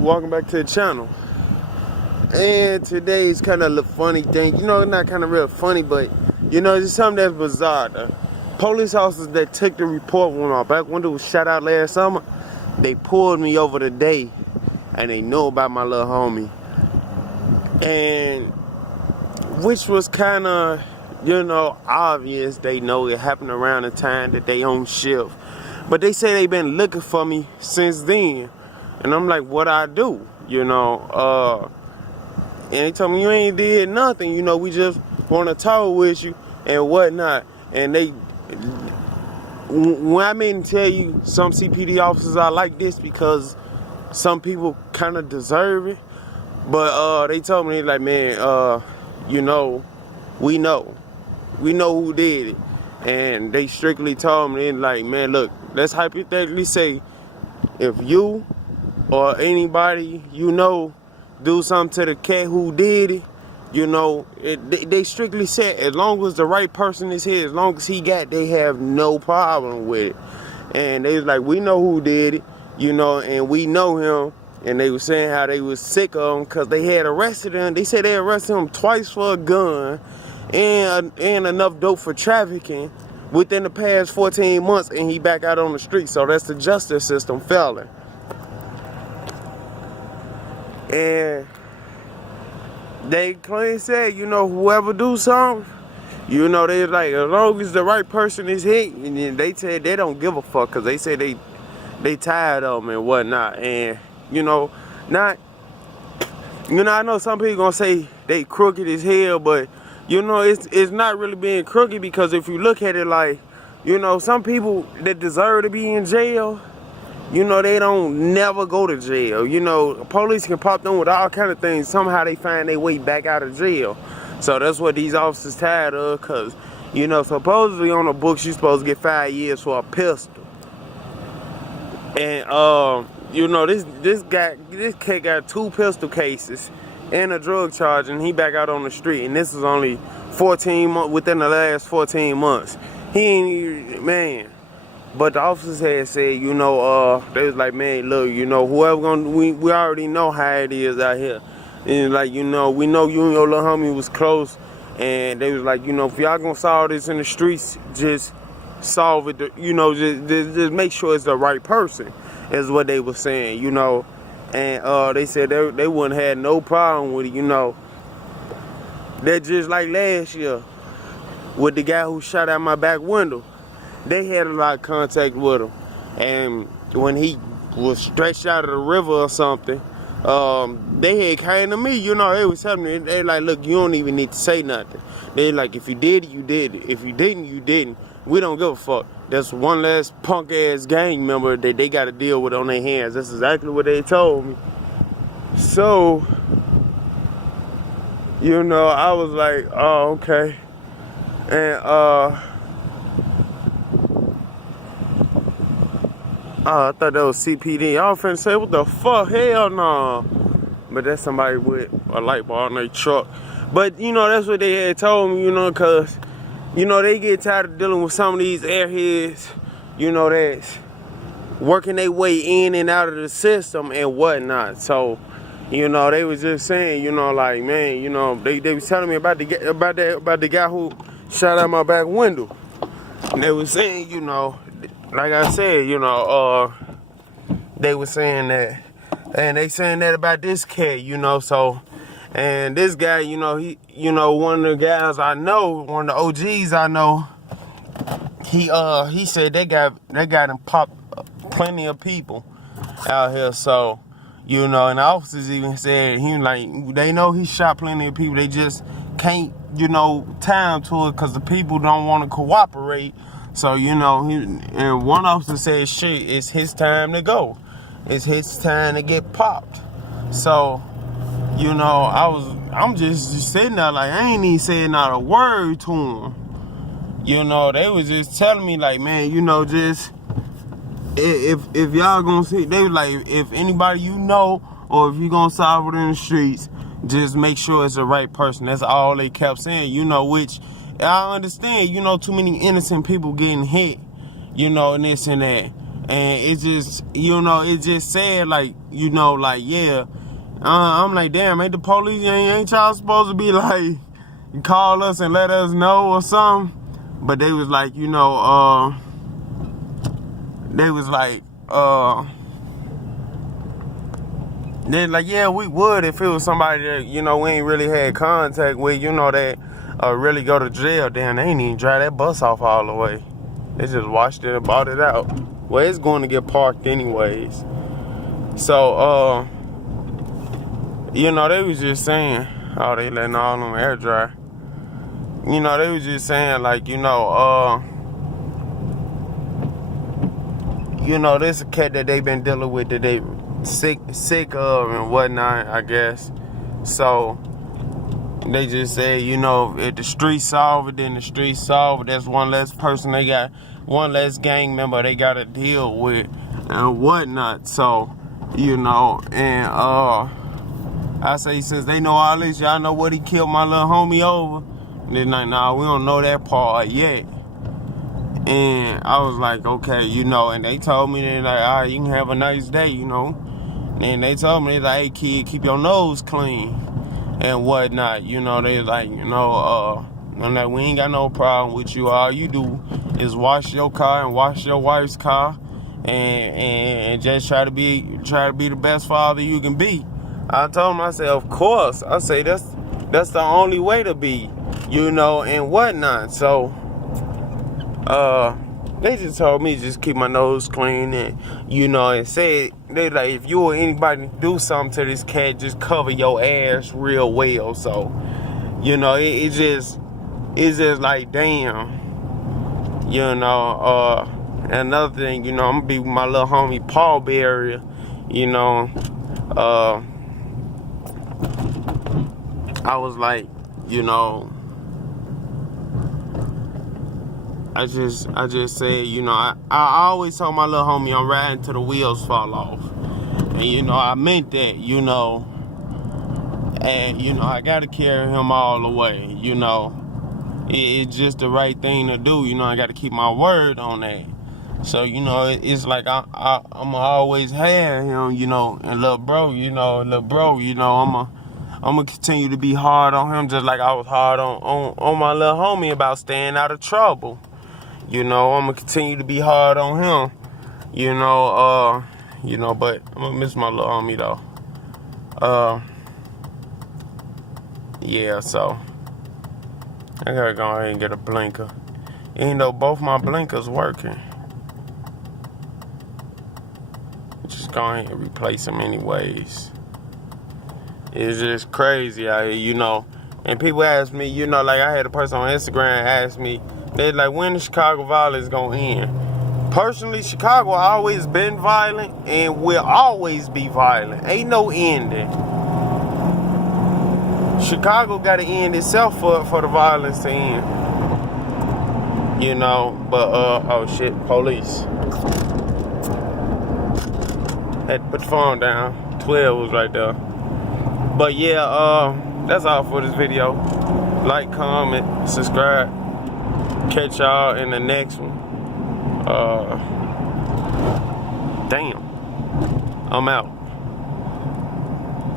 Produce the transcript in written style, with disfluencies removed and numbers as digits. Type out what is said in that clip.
Welcome back to the channel. And today's kind of a funny thing. You know, not kind of real funny, but you know, it's something that's bizarre. The police officers that took the report when my back window was shot out last summer, they pulled me over today, and they know about my little homie. And which was kind of, you know, obvious. They know it happened around the time that they on shift. But they say they been looking for me since then. And I'm like, what I do? You know, and they told me, you ain't did nothing. You know, we just want to talk with you and whatnot. And they, when I mean to tell you, some CPD officers are like this because some people kind of deserve it. But they told me, like, man, you know, we know who did it. And they strictly told me, like, man, look, let's hypothetically say if you or anybody you know do something to the cat who did it, you know, they strictly said as long as the right person is here, as long as he got, they have no problem with it. And they was like, we know who did it, you know, and we know him. And they were saying how they was sick of him because they had arrested him. They said they arrested him twice for a gun and enough dope for trafficking within the past 14 months, and he back out on the street. So that's the justice system failing. And they clearly said, you know, whoever do something, you know, they like, as long as the right person is hit, and then they said they don't give a fuck because they said they tired of them and whatnot. And you know, I know some people gonna say they crooked as hell, but you know, it's not really being crooked, because if you look at it like, you know, some people that deserve to be in jail, you know, they don't never go to jail. You know, police can pop them with all kind of things. Somehow they find their way back out of jail. So that's what these officers tired of, because, you know, supposedly on the books you're supposed to get 5 years for a pistol. And you know, this cat got 2 pistol cases and a drug charge, and he back out on the street. And this is only 14 months, within the last 14 months. He ain't, man. But the officers had said, you know, they was like, man, look, you know, whoever we already know how it is out here. And like, you know, we know you and your little homie was close. And they was like, you know, if y'all gonna solve this in the streets, just solve it, you know, just make sure it's the right person, is what they were saying, you know. And they said they wouldn't have no problem with it, you know. That just like last year with the guy who shot out my back window. They had a lot of contact with him, and when he was stretched out of the river or something, they had came to me, you know. They was telling me, they like, look, you don't even need to say nothing. They like, if you did it, you did it. If you didn't, you didn't. We don't give a fuck. That's one less punk ass gang member that they got to deal with on their hands. That's exactly what they told me. So, you know, I was like, oh, okay. And I thought that was CPD. I was finna say, what the fuck? Hell no. But that's somebody with a light bar on their truck. But, you know, that's what they had told me, you know, because, you know, they get tired of dealing with some of these airheads, you know, that's working their way in and out of the system and whatnot. So, you know, they was just saying, you know, like, man, you know, they was telling me about the guy who shot out my back window. And they was saying, you know, like I said, you know, they were saying that, and they saying that about this cat, you know. So, and this guy, you know, he, you know, one of the guys I know, one of the OGs I know, he said they got him popped plenty of people out here. So, you know, and the officers even said, he like, they know he shot plenty of people, they just can't, you know, time to it because the people don't want to cooperate. So, you know, and one officer said, shit, it's his time to go. It's his time to get popped. So, you know, I'm just sitting there like, I ain't even saying not a word to him. You know, they was just telling me like, man, you know, just, if y'all gonna see, they was like, if anybody you know, or if you gonna solve it in the streets, just make sure it's the right person. That's all they kept saying, you know, which I understand, you know, too many innocent people getting hit, you know, and this and that. And it just, you know, it just said like, you know, like, yeah. I'm like, damn, ain't the police, ain't y'all supposed to be like, call us and let us know or something? But they was like, you know, they was like, they're like, yeah, we would if it was somebody that, you know, we ain't really had contact with, you know, that really go to jail. Damn, they ain't even drive that bus off all the way. They just washed it and bought it out. Well, it's going to get parked anyways. So, you know, they was just saying, oh, they letting all them air dry. You know, they was just saying, like, you know, this a cat that they been dealing with that they sick of and whatnot, I guess. So they just said, you know, if the streets solve it, then the streets solve it. That's one less person they got, one less gang member they got to deal with and whatnot. So, you know, and I say, since they know all this, y'all know what he killed my little homie over? And they're like, nah, we don't know that part yet. And I was like, okay, you know, and they told me, they're like, all right, you can have a nice day, you know. And they told me, they're like, hey, kid, keep your nose clean and whatnot. You know, they like, you know, I'm like, we ain't got no problem with you. All you do is wash your car and wash your wife's car and just try to be the best father you can be. I told him, I said, of course. I say, that's the only way to be, you know, and whatnot. So, they just told me just keep my nose clean and, you know, and said, they like, if you or anybody do something to this cat, just cover your ass real well. So, you know, it's just like, damn, you know, another thing, you know, I'm gonna be with my little homie Paul Berry, you know, I was like, you know, I just said, you know, I always told my little homie I'm riding till the wheels fall off. And, you know, I meant that, you know. And, you know, I got to carry him all the way, you know. It's just the right thing to do, you know. I got to keep my word on that. So, you know, it's like I'm always have him, you know. And little bro, you know, I'm gonna continue to be hard on him just like I was hard on my little homie about staying out of trouble. You know, I'm gonna continue to be hard on him. You know, but I'm gonna miss my little homie though. Yeah, so I gotta go ahead and get a blinker. Even though both my blinkers working. Just go ahead and replace them anyways. It's just crazy out here, you know. And people ask me, you know, like I had a person on Instagram ask me, they're like, when the Chicago violence gonna end? Personally, Chicago always been violent and will always be violent. Ain't no ending. Chicago gotta end itself for the violence to end. You know, but oh shit, police. Had to put the phone down. 12 was right there. But yeah, that's all for this video. Like, comment, subscribe. Catch y'all in the next one. Damn. I'm out.